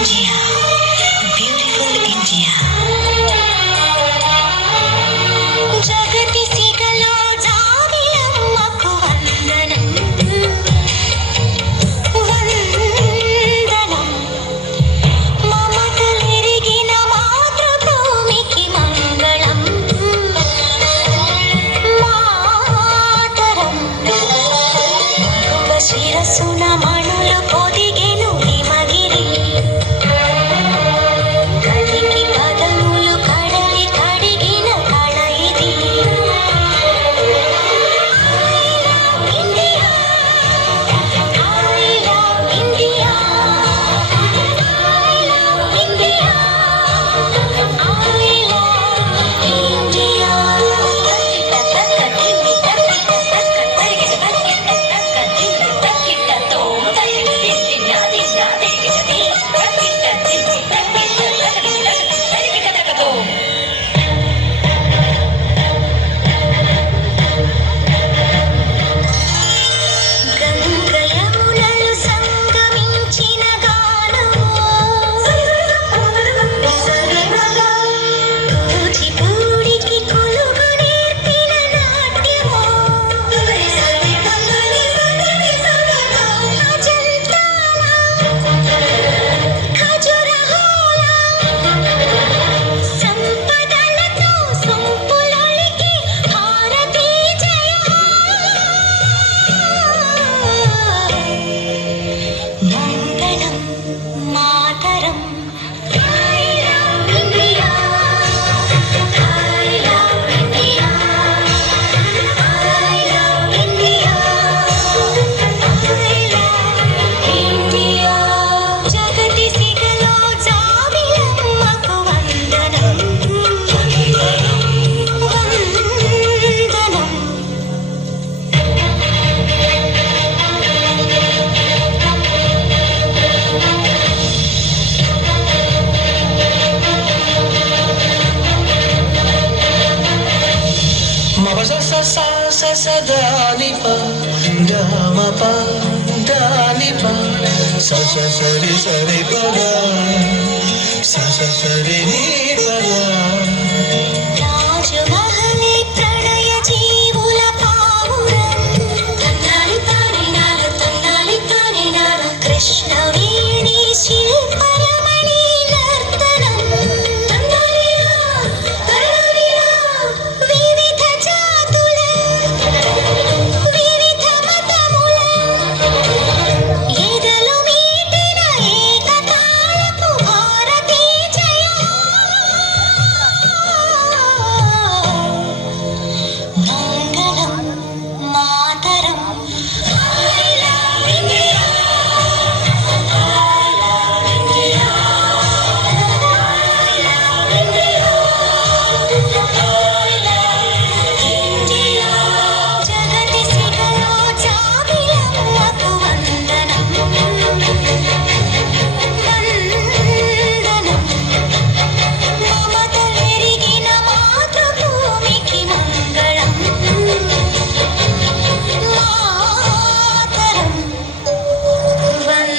India, beautiful India. జగతి సిగలో జాబిలమ్మకు వందనం వందనం మమతలెరిగిన మాతృభూమికి మంగళం మాతరం మగువ శిరసున మణులు పొదిగెను హిమగిరి కలికి పదములు కడలి కడిగిన కళ ఇది India I love India I love India I love India గంగయమునలు సంగమించిన గానము కూచిపూడికి కొలువు నేర్పిన నాట్యము అజంతాల ఖజురహోల సంపదలతో సొంపులొలికి భారతీ జయ మంగళం మాతరం I love India I love India I love India I love India జగతి సిగలో జాబిలమ్మకు వందనం వందనం Mama sa sa sa sa sa dani pa da ma pa dani pa sa sa sa re